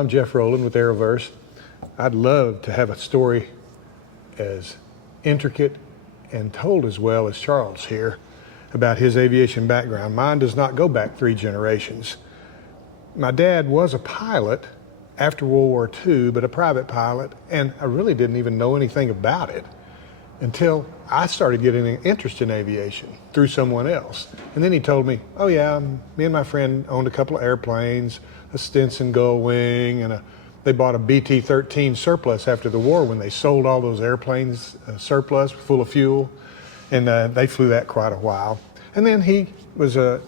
I'm Jeff Rowland with Arrowverse. I'd love to have a story as intricate and told as well as Charles here about his aviation background. Mine does not go back 3 generations. My dad was a pilot after World War II, but a private pilot, and I really didn't even know anything about it until I started getting an interest in aviation through someone else. And then he told me, oh yeah, me and my friend owned a couple of airplanes, a Stinson Gull Wing, and they bought a BT-13 surplus after the war when they sold all those airplanes surplus full of fuel, and they flew that quite a while. And then he was a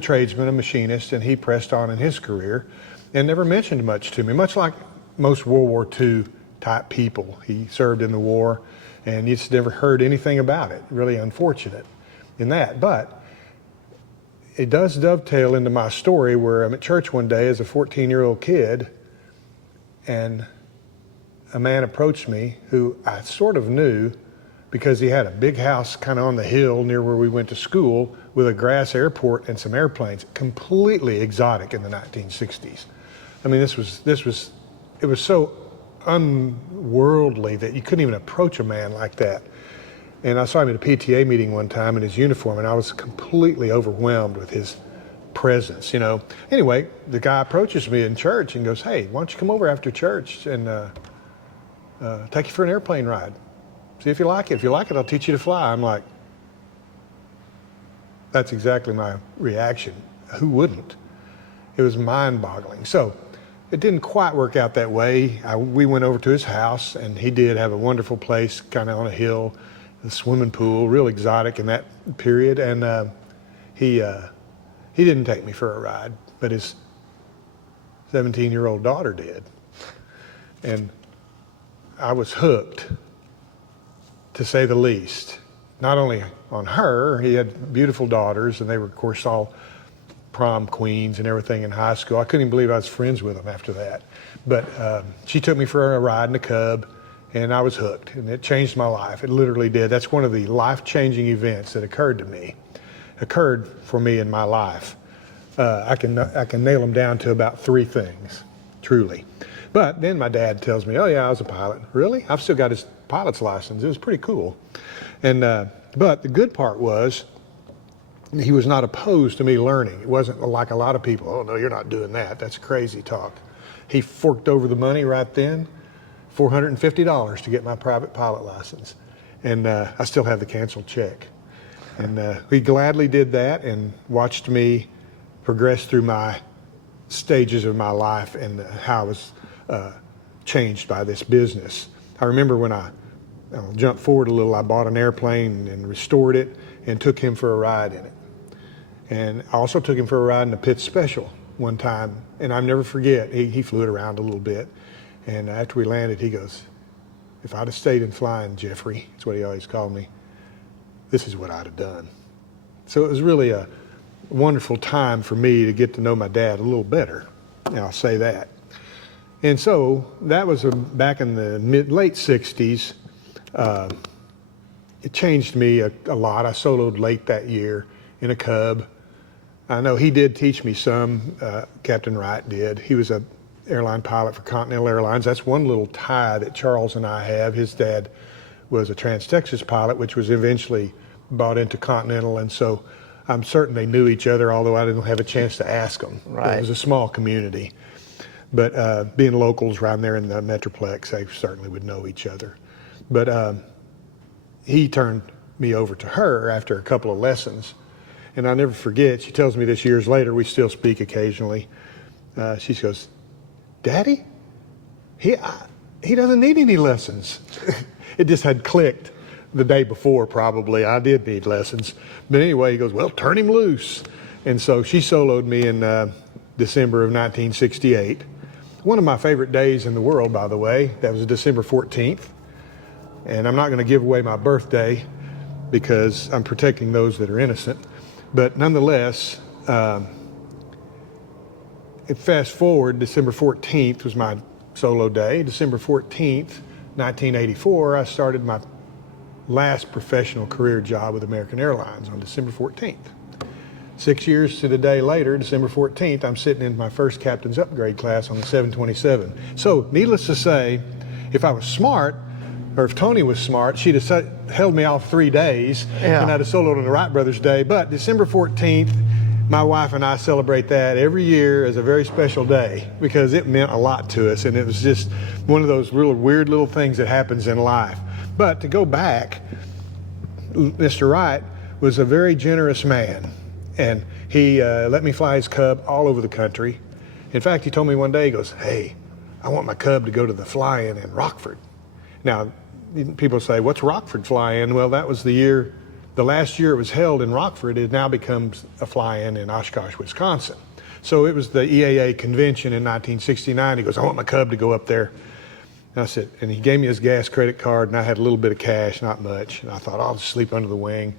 tradesman, a machinist, and he pressed on in his career and never mentioned much to me, much like most World War II type people. He served in the war and you just never heard anything about it. Really unfortunate in that. But it does dovetail into my story where I'm at church one day as a 14-year-old kid, and a man approached me who I sort of knew because he had a big house kind of on the hill near where we went to school with a grass airport and some airplanes, completely exotic in the 1960s. I mean, it was so unworldly that you couldn't even approach a man like that. And I saw him at a PTA meeting one time in his uniform, and I was completely overwhelmed with his presence, you know. Anyway, the guy approaches me in church and goes, hey, why don't you come over after church and take you for an airplane ride? See if you like it. If you like it, I'll teach you to fly. I'm like, that's exactly my reaction. Who wouldn't? It was mind-boggling. So it didn't quite work out that way. We went over to his house, and he did have a wonderful place kind of on a hill, the swimming pool, real exotic in that period. And he didn't take me for a ride, but his 17-year-old daughter did. And I was hooked, to say the least. Not only on her, he had beautiful daughters, and they were, of course, all prom queens and everything in high school. I couldn't even believe I was friends with them after that. But she took me for a ride in a Cub, and I was hooked, and it changed my life. It literally did. That's one of the life-changing events that occurred for me in my life. I can nail them down to about 3 things, truly. But then my dad tells me, oh yeah, I was a pilot. Really? I've still got his pilot's license. It was pretty cool. And but the good part was he was not opposed to me learning. It wasn't like a lot of people, oh no, you're not doing that. That's crazy talk. He forked over the money right then, $450 to get my private pilot license. And I still have the canceled check. And he gladly did that and watched me progress through my stages of my life and how I was changed by this business. I remember when I'll jump forward a little, I bought an airplane and restored it and took him for a ride in it. And I also took him for a ride in a Pitts Special one time, and I'll never forget, he flew it around a little bit. And after we landed, he goes, if I'd have stayed in flying, Jeffrey, that's what he always called me, this is what I'd have done. So it was really a wonderful time for me to get to know my dad a little better, and I'll say that. And so that was back in the late 60s. It changed me a lot. I soloed late that year in a Cub. I know he did teach me some, Captain Wright did. He was a airline pilot for Continental Airlines. That's one little tie that Charles and I have. His dad was a Trans-Texas pilot, which was eventually bought into Continental, and so I'm certain they knew each other, although I didn't have a chance to ask them. Right. It was a small community. But being locals around there in the Metroplex, they certainly would know each other. But he turned me over to her after a couple of lessons. And I'll never forget, she tells me this years later, we still speak occasionally. She goes, Daddy, he doesn't need any lessons. It just had clicked the day before, probably. I did need lessons. But anyway, he goes, well, turn him loose. And so she soloed me in December of 1968. One of my favorite days in the world, by the way. That was December 14th. And I'm not going to give away my birthday because I'm protecting those that are innocent. But nonetheless, fast forward, December 14th was my solo day. December 14th, 1984, I started my last professional career job with American Airlines on December 14th. 6 years to the day later, December 14th, I'm sitting in my first captain's upgrade class on the 727. So needless to say, if I was smart, or if Tony was smart, she'd have held me off 3 days, and I'd have soloed on the Wright Brothers Day. But December 14th, my wife and I celebrate that every year as a very special day because it meant a lot to us, and it was just one of those real weird little things that happens in life. But to go back, Mr. Wright was a very generous man, and he let me fly his Cub all over the country. In fact, he told me one day, he goes, "Hey, I want my Cub to go to the fly-in Rockford." Now, people say, "What's Rockford fly-in?" Well, that was the last year it was held in Rockford. It now becomes a fly-in Oshkosh, Wisconsin. So it was the EAA convention in 1969. He goes, "I want my Cub to go up there." And I said, and he gave me his gas credit card, and I had a little bit of cash, not much. And I thought, I'll just sleep under the wing.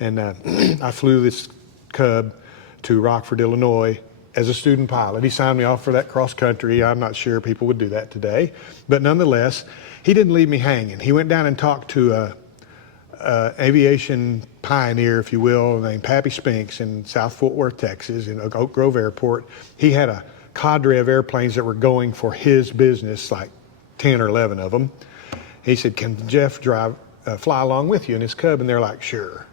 And I flew this Cub to Rockford, Illinois as a student pilot. He signed me off for that cross country. I'm not sure people would do that today. But nonetheless, he didn't leave me hanging. He went down and talked to aviation pioneer, if you will, named Pappy Spinks in South Fort Worth, Texas, in Oak Grove Airport. He had a cadre of airplanes that were going for his business, like 10 or 11 of them. He said, "Can Jeff fly along with you in his Cub?" And they're like, "Sure."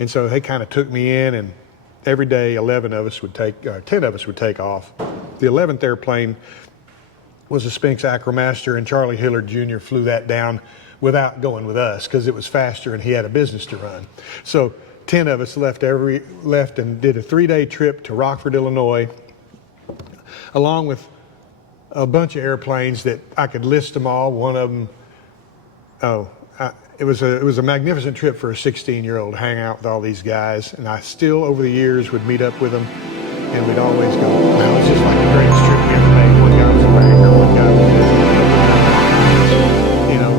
And so they kind of took me in, and every day 10 of us would take off. The 11th airplane was a Spinks Acromaster, and Charlie Hillard Jr. flew that down without going with us because it was faster and he had a business to run. So 10 of us left and did a 3-day trip to Rockford, Illinois, along with a bunch of airplanes that I could list them all. One of them, it was a magnificent trip for a 16-year-old to hang out with all these guys, and I still over the years would meet up with them, and we'd always go, "Well, it's just like the greatest trip we ever made." One guy was a banker, one guy was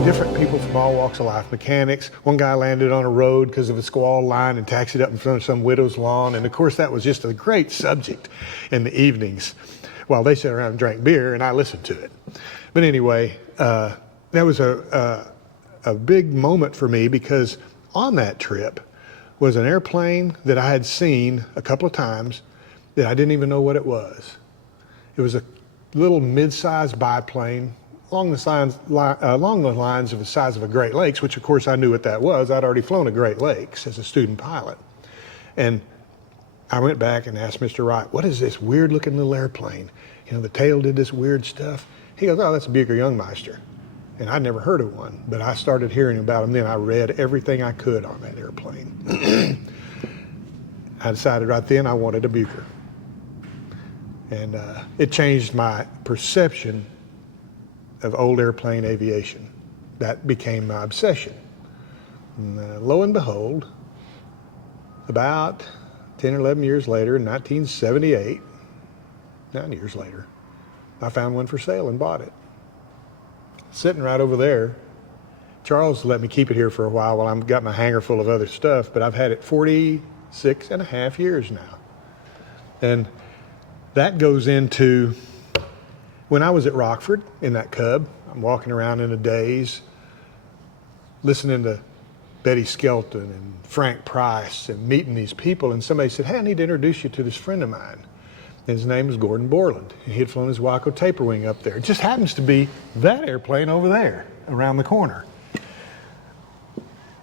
different people from all walks of life, mechanics. One guy landed on a road because of a squall line and taxied up in front of some widow's lawn, and of course that was just a great subject in the evenings while they sat around and drank beer, and I listened to it. But anyway, that was a big moment for me because on that trip was an airplane that I had seen a couple of times that I didn't even know what it was. It was a little mid-sized biplane along the lines of the size of a Great Lakes, which of course I knew what that was. I'd already flown a Great Lakes as a student pilot. And I went back and asked Mr. Wright, "What is this weird looking little airplane? The tail did this weird stuff." He goes, "Oh, that's a Buicker Youngmeister." And I'd never heard of one, but I started hearing about them then. I read everything I could on that airplane. I decided right then I wanted a Buicker. And it changed my perception of old airplane aviation. That became my obsession. And, lo and behold, about 10 or 11 years later, in 1978, 9 years later, I found one for sale and bought it. Sitting right over there. Charles let me keep it here for a while I've got my hangar full of other stuff, but I've had it 46 and a half years now. And that goes into when I was at Rockford in that Cub. I'm walking around in a daze, listening to Betty Skelton and Frank Price and meeting these people, and somebody said, "Hey, I need to introduce you to this friend of mine." And his name is Gordon Borland, and he had flown his Waco taper wing up there. It just happens to be that airplane over there around the corner.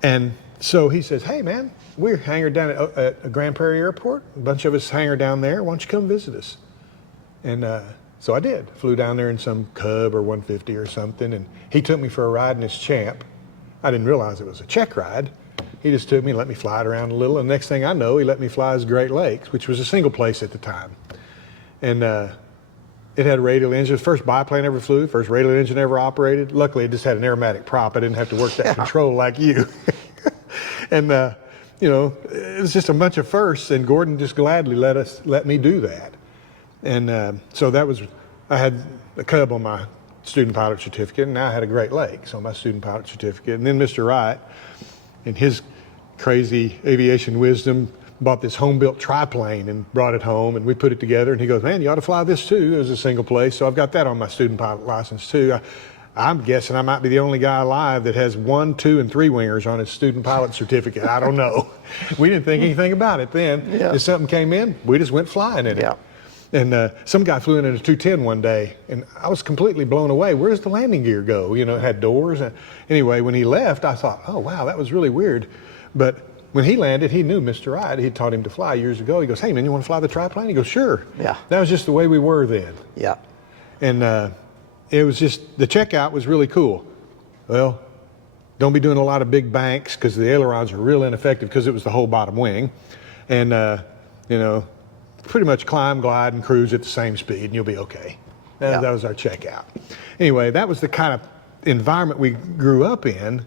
And so he says, "Hey man, we're hangar down at Grand Prairie Airport. A bunch of us hangar down there. Why don't you come visit us?" And so I did. Flew down there in some Cub or 150 or something, and he took me for a ride in his Champ. I didn't realize it was a check ride. He just took me and let me fly it around a little, and next thing I know, he let me fly his Great Lakes, which was a single place at the time. And it had a radial engine. It was the first biplane I ever flew, first radial engine ever operated. Luckily, it just had an aeromatic prop. I didn't have to work that control like you. And it was just a bunch of firsts, and Gordon just gladly let me do that. And so I had a Cub on my student pilot certificate, and now I had a Great Lakes on my student pilot certificate. And then Mr. Wright, in his crazy aviation wisdom, bought this home-built triplane and brought it home, and we put it together, and he goes, "Man, you ought to fly this too." It was a single place, so I've got that on my student pilot license too. I'm guessing I might be the only guy alive that has 1, 2, and 3 wingers on his student pilot certificate. I don't know. We didn't think anything about it then. Yeah. If something came in, we just went flying in it. Yeah. And some guy flew in a 210 one day, and I was completely blown away. Where does the landing gear go? You know, it had doors. Anyway, when he left, I thought, oh, wow, that was really weird. But when he landed, he knew Mr. Wright. He taught him to fly years ago. He goes, hey, man, you want to fly the triplane? He goes, sure. Yeah. That was just the way we were then. Yeah. And it was just, the checkout was really cool. Well, don't be doing a lot of big banks because the ailerons are real ineffective because it was the whole bottom wing. And, you know, pretty much climb, glide, and cruise at the same speed and you'll be okay. That was our checkout. Anyway, that was the kind of environment we grew up in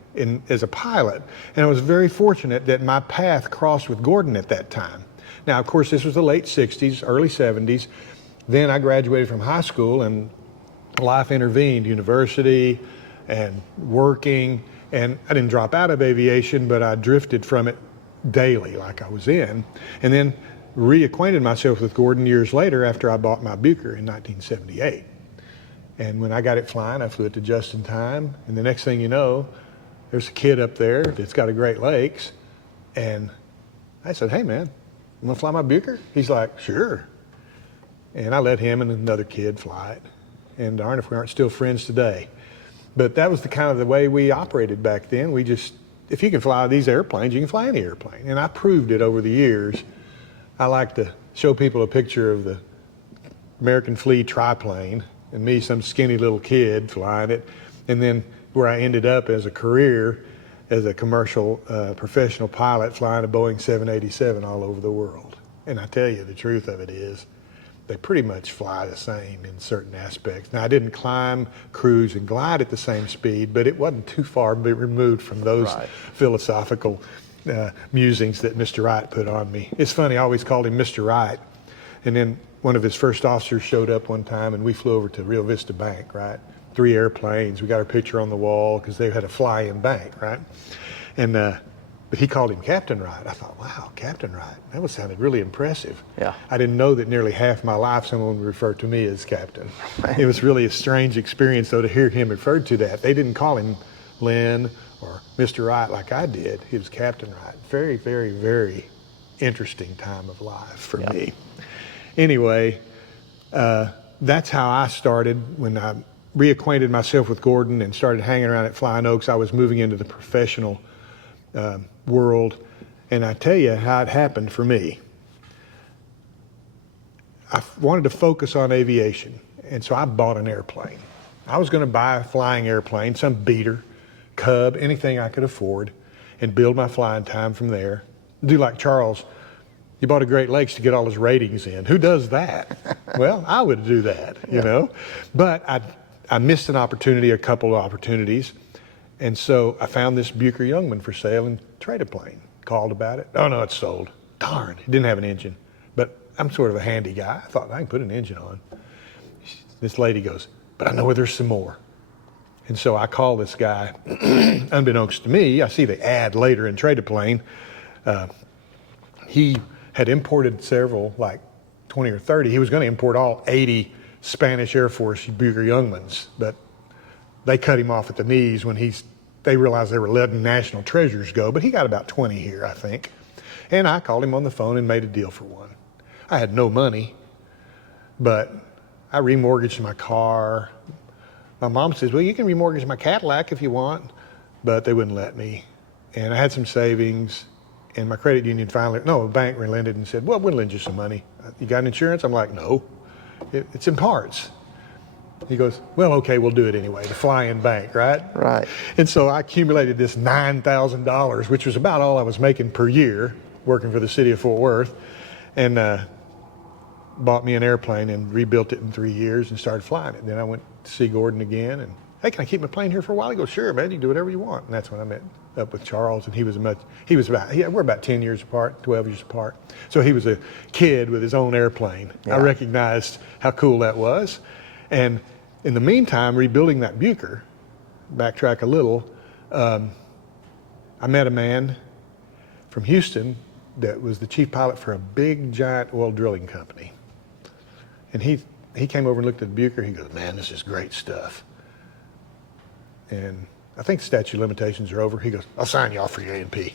as a pilot. And I was very fortunate that my path crossed with Gordon at that time. Now, of course, this was the late 60s, early 70s. Then I graduated from high school and life intervened, university and working, and I didn't drop out of aviation, but I drifted from it daily like I was in, and then reacquainted myself with Gordon years later after I bought my Buicker in 1978. And when I got it flying, I flew it to just in time, and the next thing you know, there's a kid up there that's got a Great Lakes, and I said, hey man, you want to fly my Buicker? He's like, sure. And I let him and another kid fly it. And darn if we aren't still friends today. But that was the kind of the way we operated back then. We just, if you can fly these airplanes, you can fly any airplane. And I proved it over the years. I like to show people a picture of the American Flea triplane and me, some skinny little kid flying it. And then where I ended up as a career as a commercial professional pilot flying a Boeing 787 all over the world. And I tell you, the truth of it is, they pretty much fly the same in certain aspects. Now, I didn't climb, cruise, and glide at the same speed, but it wasn't too far removed from those philosophical musings that Mr. Wright put on me. It's funny, I always called him Mr. Wright. And then one of his first officers showed up one time, and we flew over to Rio Vista Bank, right? 3 airplanes. We got our picture on the wall because they had a fly-in bank, right? And but he called him Captain Wright. I thought, wow, Captain Wright. That sounded really impressive. Yeah. I didn't know that nearly half my life someone would refer to me as Captain. It was really a strange experience, though, to hear him referred to that. They didn't call him Lynn or Mr. Wright like I did. He was Captain Wright. Very, very, very interesting time of life for me. Anyway, that's how I started. When I reacquainted myself with Gordon and started hanging around at Flying Oaks, I was moving into the professional world, and I tell you how it happened for me. I wanted to focus on aviation, and so I bought an airplane. I was going to buy a flying airplane, some beater, Cub, anything I could afford, and build my flying time from there. Do like Charles. You bought a Great Lakes to get all his ratings in. Who does that? Well, I would do that, you know. But I missed an opportunity, a couple of opportunities. And so I found this Buicker Youngman for sale and traded a plane. Called about it. Oh, no, it's sold. Darn, it didn't have an engine. But I'm sort of a handy guy. I thought I can put an engine on. This lady goes, but I know where there's some more. And so I call this guy. Unbeknownst to me, I see the ad later in Trade a Plane. He had imported several, like 20 or 30. He was going to import all 80 Spanish Air Force Buicker Youngmans, but they cut him off at the knees when they realized they were letting national treasures go, but he got about 20 here, I think. And I called him on the phone and made a deal for one. I had no money, but I remortgaged my car. My mom says, well, you can remortgage my Cadillac if you want, but they wouldn't let me. And I had some savings, and my credit union the bank relented and said, well, we'll lend you some money. You got insurance? I'm like, no, it's in parts. He goes, well, okay, we'll do it anyway, the fly-in bank, right? Right. And so I accumulated this $9,000, which was about all I was making per year working for the city of Fort Worth, and bought me an airplane and rebuilt it in 3 years and started flying it. Then I went to see Gordon again, and hey, can I keep my plane here for a while? He goes, sure, man, you can do whatever you want. And that's when I met up with Charles, and we're about 10 years apart, 12 years apart. So he was a kid with his own airplane. Yeah. I recognized how cool that was. And in the meantime, rebuilding that Buicker, backtrack a little, I met a man from Houston that was the chief pilot for a big, giant oil drilling company. And he came over and looked at the Buicker. He goes, man, this is great stuff. And I think the statute of limitations are over. He goes, I'll sign you off for your A&P.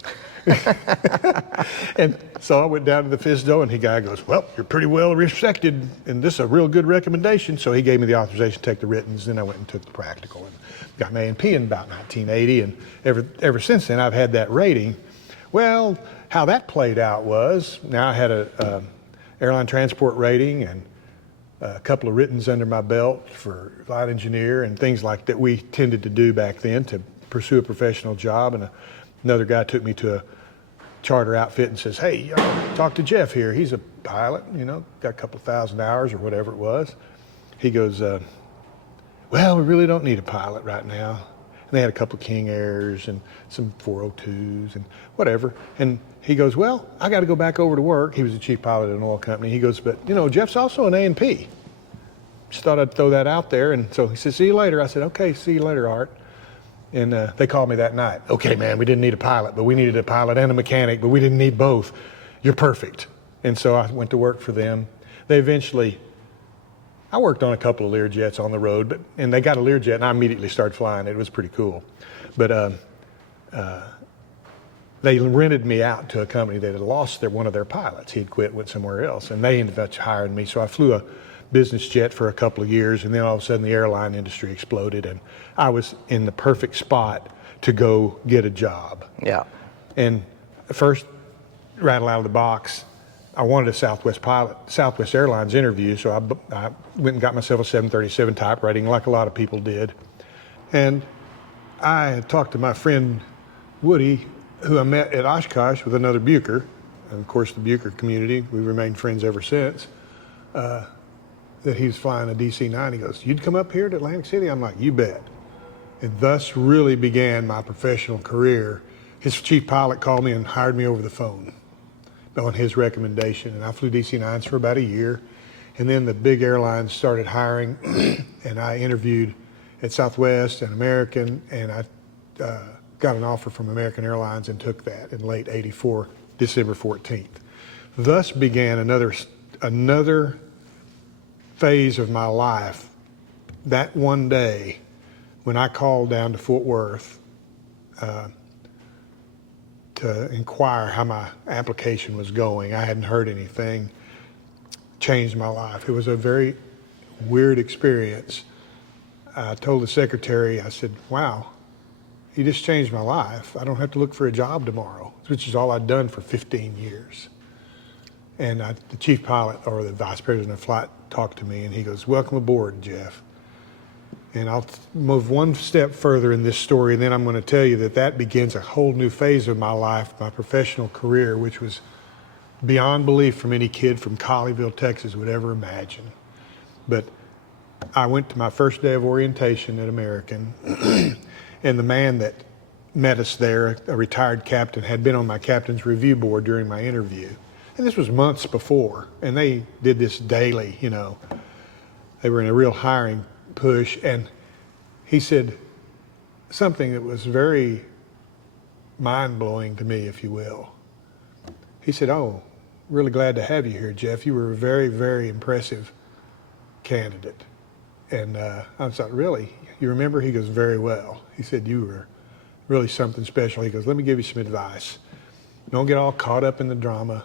And so I went down to the FSDO, and the guy goes, well, you're pretty well respected, and this is a real good recommendation. So he gave me the authorization to take the writtens, then I went and took the practical and got my A&P in about 1980. And ever since then, I've had that rating. Well, how that played out was, now I had a airline transport rating and a couple of writtens under my belt for flight engineer and things like that we tended to do back then to pursue a professional job. And another guy took me to a charter outfit and says, hey, talk to Jeff here. He's a pilot, got a couple thousand hours or whatever it was. He goes, well, we really don't need a pilot right now. And they had a couple of King Airs and some 402s and whatever. And he goes, well, I got to go back over to work. He was the chief pilot at an oil company. He goes, but Jeff's also an A&P. Just thought I'd throw that out there. And so he said, see you later. I said, okay, see you later, Art. And they called me that night. Okay, man, we didn't need a pilot, but we needed a pilot and a mechanic, but we didn't need both. You're perfect. And so I went to work for them. I worked on a couple of Learjets on the road, and they got a Learjet, and I immediately started flying. It was pretty cool. But they rented me out to a company that had lost one of their pilots. He had quit, went somewhere else, and they ended up hiring me. So I flew a business jet for a couple of years, and then all of a sudden the airline industry exploded, and I was in the perfect spot to go get a job. Yeah. And first, right out of the box, I wanted a Southwest Airlines interview, so I went and got myself a 737 type rating like a lot of people did. And I had talked to my friend Woody, who I met at Oshkosh with another Bucher, and of course the Bucher community, we remained friends ever since, that he was flying a DC-9. He goes, you'd come up here to Atlantic City? I'm like, you bet. And thus really began my professional career. His chief pilot called me and hired me over the phone on his recommendation, and I flew DC-9s for about a year. And then the big airlines started hiring, and I interviewed at Southwest and American, and I got an offer from American Airlines and took that in late '84, December 14th. Thus began another phase of my life. That one day when I called down to Fort Worth to inquire how my application was going. I hadn't heard anything. Changed my life. It was a very weird experience. I told the secretary, I said, wow, you just changed my life. I don't have to look for a job tomorrow, which is all I'd done for 15 years. And the chief pilot, or the vice president of flight, talked to me, and he goes, welcome aboard, Jeff. And I'll move one step further in this story, and then I'm going to tell you that begins a whole new phase of my life, my professional career, which was beyond belief from any kid from Colleyville, Texas would ever imagine. But I went to my first day of orientation at American, and the man that met us there, a retired captain, had been on my captain's review board during my interview. And this was months before, and they did this daily, They were in a real hiring push, and he said something that was very mind-blowing to me, if you will. He said, oh, really glad to have you here, Jeff. You were a very, very impressive candidate. And I thought, really? You remember? He goes, very well. He said, you were really something special. He goes, let me give you some advice. Don't get all caught up in the drama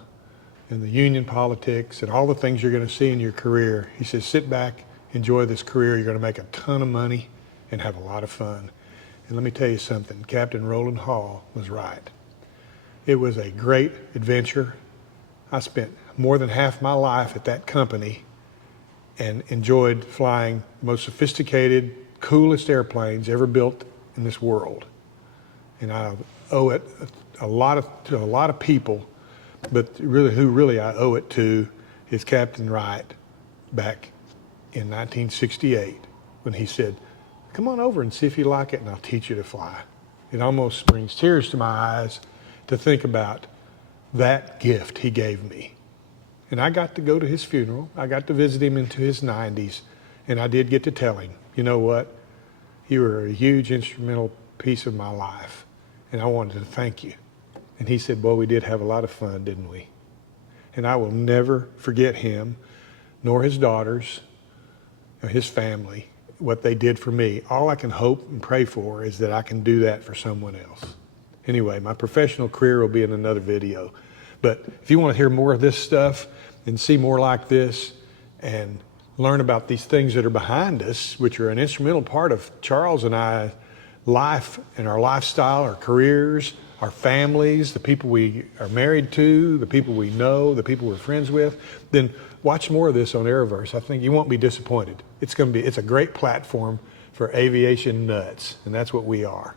and the union politics and all the things you're going to see in your career. He says, sit back, enjoy this career. You're going to make a ton of money and have a lot of fun. And let me tell you something, Captain Rowland Hall was right. It was a great adventure. I spent more than half my life at that company and enjoyed flying the most sophisticated, coolest airplanes ever built in this world. And I owe it to a lot of people, but who I owe it to is Captain Wright back in 1968 when he said, come on over and see if you like it and I'll teach you to fly. It almost brings tears to my eyes to think about that gift he gave me. And I got to go to his funeral. I got to visit him into his 90s, and I did get to tell him, you know what? You were a huge instrumental piece of my life, and I wanted to thank you. And he said, boy, we did have a lot of fun, didn't we? And I will never forget him, nor his daughters, or his family. what they did for me, all I can hope and pray for is that I can do that for someone else. Anyway, my professional career will be in another video. But if you want to hear more of this stuff and see more like this and learn about these things that are behind us, which are an instrumental part of Charles and I's life and our lifestyle, our careers, our families, the people we are married to, the people we know, the people we're friends with, then watch more of this on Arrowverse. I think you won't be disappointed. It's a great platform for aviation nuts, and that's what we are.